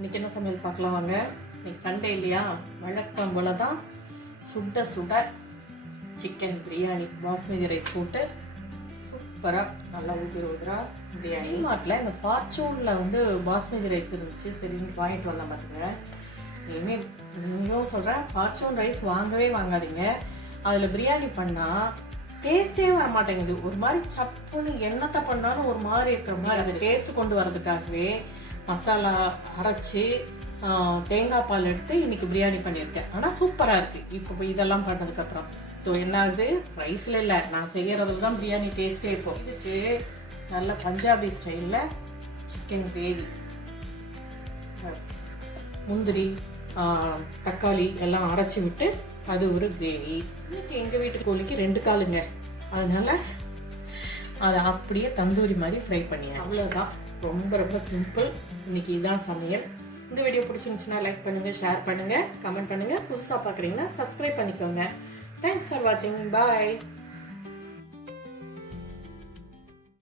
இன்றைக்கி என்ன சமையல் பார்க்கலாம் வாங்க. இன்னைக்கு சண்டே இல்லையா, வழக்கம் போல தான் சுட சுட சிக்கன் பிரியாணி பாஸ்மதி ரைஸ் போட்டு சூப்பராக நல்லா ஊற்றி பிரியாணி. மாட்டில் இந்த ஃபார்ச்சூனில் வந்து பாஸ்மதி ரைஸ் இருந்துச்சு, சரின்னு வாங்கிட்டு வந்தேன் பார்த்துங்க. இனிமேல் நீங்களும் சொல்கிறேன், ஃபார்ச்சூன் ரைஸ் வாங்கவே வாங்காதீங்க. அதில் பிரியாணி பண்ணால் டேஸ்ட்டே வர மாட்டேங்குது. ஒரு மாதிரி சப்புன்னு என்னத்தை பண்ணாலும் ஒரு மாதிரி இருக்கிற மாதிரி. அந்த டேஸ்ட்டு கொண்டு வரதுக்காகவே மசாலா அரைச்சி தேங்காய் பால் எடுத்து இன்றைக்கி பிரியாணி பண்ணியிருக்கேன். ஆனால் சூப்பராக இருக்குது. இப்போ இதெல்லாம் பண்ணதுக்கப்புறம் ஸோ என்ன ஆகுது, ரைஸில் இல்லை, நான் செய்கிறதுல தான் பிரியாணி டேஸ்ட்டே. இப்போ இதுக்கு நல்ல பஞ்சாபி ஸ்டைலில் சிக்கன் கிரேவி, முந்திரி தக்காளி எல்லாம் அரைச்சி விட்டு அது ஒரு கிரேவி. இன்னைக்கு எங்கள் வீட்டு கோழிக்கு 2 காலுங்க, அதனால அதை அப்படியே தந்தூரி மாதிரி ஃப்ரை பண்ணியாச்சு. அவ்வளோதான், ரொம்ப ரொம்ப சிம்பிள். இன்னைக்கு இதுதான் சமையல். இந்த வீடியோ பிடிச்சிருந்துச்சுன்னா லைக் பண்ணுங்கள், ஷேர் பண்ணுங்கள், கமெண்ட் பண்ணுங்கள். புதுசாக பார்க்குறீங்கன்னா சப்ஸ்கிரைப் பண்ணிக்கோங்க. தேங்க்ஸ் ஃபார் வாட்சிங். பாய்.